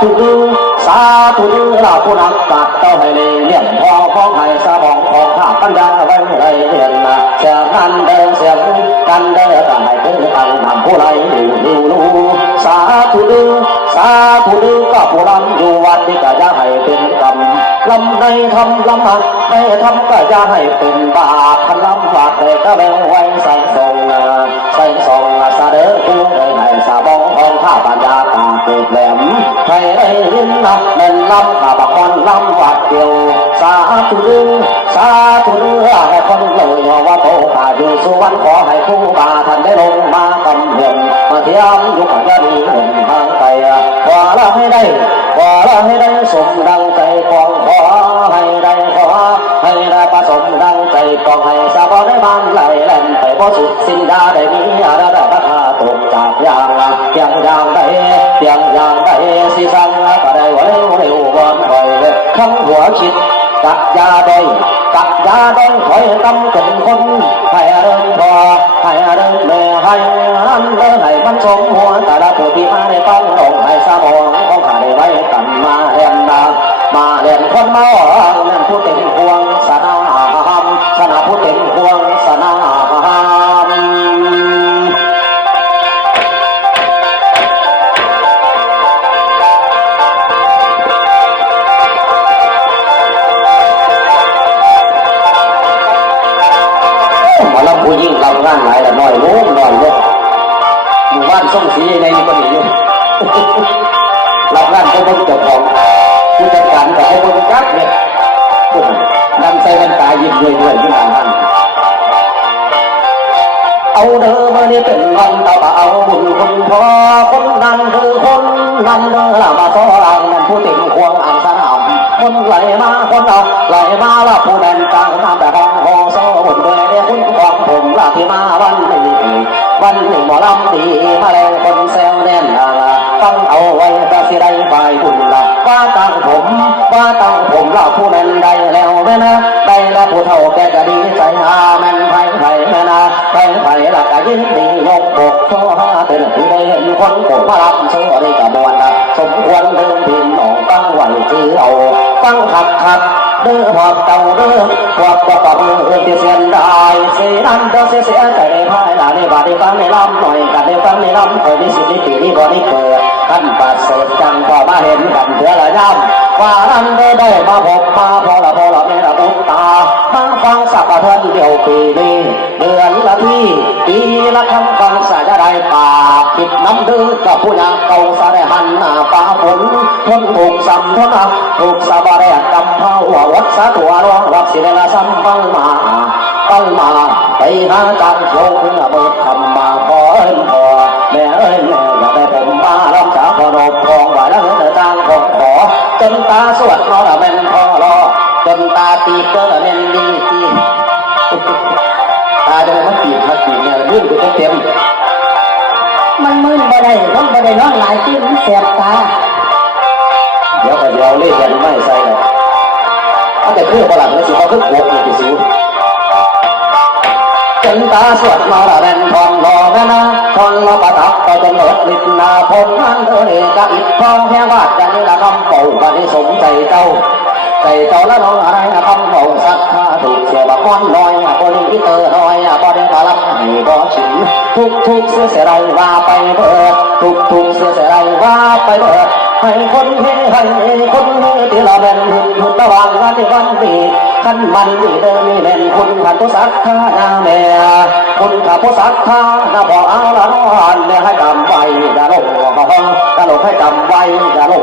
ธุสาธุเราผู้นักกัดเต้าให้เลี้ยงพอของให้สะบองของข้าปัญญาไว้ไรเรียนนะเสียงกันเดินเสียงกันเดินแต่ให้ผู้ตั้งนำผู้ไรดูสาธุสาธุก็ผู้ลำอยู่วัดที่ก็จะให้เป็นกรรมลำในทำลำหักในทำก็จะให้เป็นบาปพันลำวัดเลยก็แบ่งไว้ใส่ทรงสะเด้อผู้เลยให้สะบองของข้าปัญญาตาเกิดแหลมให้ได้ยินนะเป็นลำข้าบักคนลำวัดเดียวสาธุให้คนเลยว่าโตข้าอยู่สุวรรณขอให้ผู้บาท่านได้ลงมากำเห็นมาเทียมยุคยาดีหนึ่งทางไกลขอละให้ได้สมดังใจของขอให้ได้ประสมดังใจของให้สาบได้บ้านไหลแหลมไปบ่สุดสิ้นยาได้มีอะไรได้พระธาตกจากยางเพียงยางได้สิสั่งก็ได้ไว้วันคอยคำหัวคิดกัดยาได้คอยตำเป็นคนให้เรื่องพอให้เรื่องแม่ให้อันเรื่องให้มันสมหัวแต่ละผู้ที่มาในต้องลงให้สมองของข้าได้ไว้กันมาเรียนคนมาเรื่องผู้เต็มพวงสนาผู้เต็มพวงสนาเราผู้ยิ่งเราร่างหลายแต่น้อยรู้หมู่บ้านส่งสีในนี้ก็มีอยู่เราร่างก็ต้องจบของผู้จัดการกับผู้บริการเนี่ยนำใส่เป็นตายิ้มด้วยที่มาท่านเอาเดิมนี่เป็นวันตาเอาบุญคนพอคนนั้นคือคนนั้นเดินมาซ้อนนั่นผู้ติ่งควงอ่างสนามคนไหลมาคนเอาไหลมาละผู้แดนกลางน้ำแต่ห้องหอโซ่บนด้วยเนี่ยคุณของผมละที่มาวันหนึ่งหมอลำดีมาแรงคนแซวแน่นฟังเอาไว้แต่สิได้ฝ่ายบุญละว่าตั้งผมละผู้นั้นได้แล้วแม่นะได้แล้วผู้เฒ่าแกจะดีใจแม่นไผ่แม่นะไผ่ละก็ยินดียกบกโซ่หาเป็นที่ได้เห็นคนโกมารับโซ่ได้กระบวนสมควรเดินดินออกตั้งไหวจื้อเอาตั้งขัดเด้อหอบเก่าเด้อหอบกระป๋องที่เสียนได้เสียนั่นเด้อเสียใจได้พายละในบาดีฟังในลำหน่อยกันในฟังในลำคอยมีสิทธิปีนี้บ่ได้เกิดท่านปัดเสดจังพอมาเห็นกันเถื่อละย่ำว่านั้นได้มาพบมาพอละแม่ละตุ๊กตามาฟังสักเทือนเดียวปีนี้เดือนละที่ปีละคำฟังสายได้ปากปิดน้ำดื้อกับผู้ยาเก่าสะได้หันหน้าฟ้าฝนทนถูกซ้ำทนถูกสะบะแดดกำเผาหัววัดสะตัวร้องรับสิเดละซ้ำฟังมาไปหาจังโชคเพื่อเบิดคำมาขอแม่อยากได้ผมมาลำสาพอนบคองไหวแล้วเงินจ้างขอจนตาสวดรอละแม่นพอรอจนตาตีเกละเม่นดีตีตาจะมันตีเนี่ยมึนไปเต็มมันมึนบ่ได้ต้องบ่ได้นอนหลายที่มันแสบตาเดี๋ยวเล่นยันไม่ใส่เลยถ้าแต่เพื่อประหลัดแล้วสิเขาขึ้นโขกอยู่ที่สิวจนตาสวดมาละแม่นทอนรอแม่นะทอนรอประทับไปจนหมดฤทธิ์นาพงนั้นกะอิดทองแค่วาดกันนี่ละคำเป่ากันที่สมใจเจ้าแล้วน้องอะไรคำเป่าสักท่าถูกเสียบก้อนน้อยคนที่เตอน้อยบ่ได้มารับให้บ่ฉินทุกเสียไรว่าไปเบิดทุกเสียไรว่าไปเบิดให้คนเฮที่เราเป็นหุ่นตะวันกันที่วันดีขันมันดีเดินนี่เป็นคุณขันตุสักท่านาแม่คุณขันตุสักท่านาพอเอาละนอนเนี่ยให้จำไว้อย่าลงให้จำไว้อย่าลง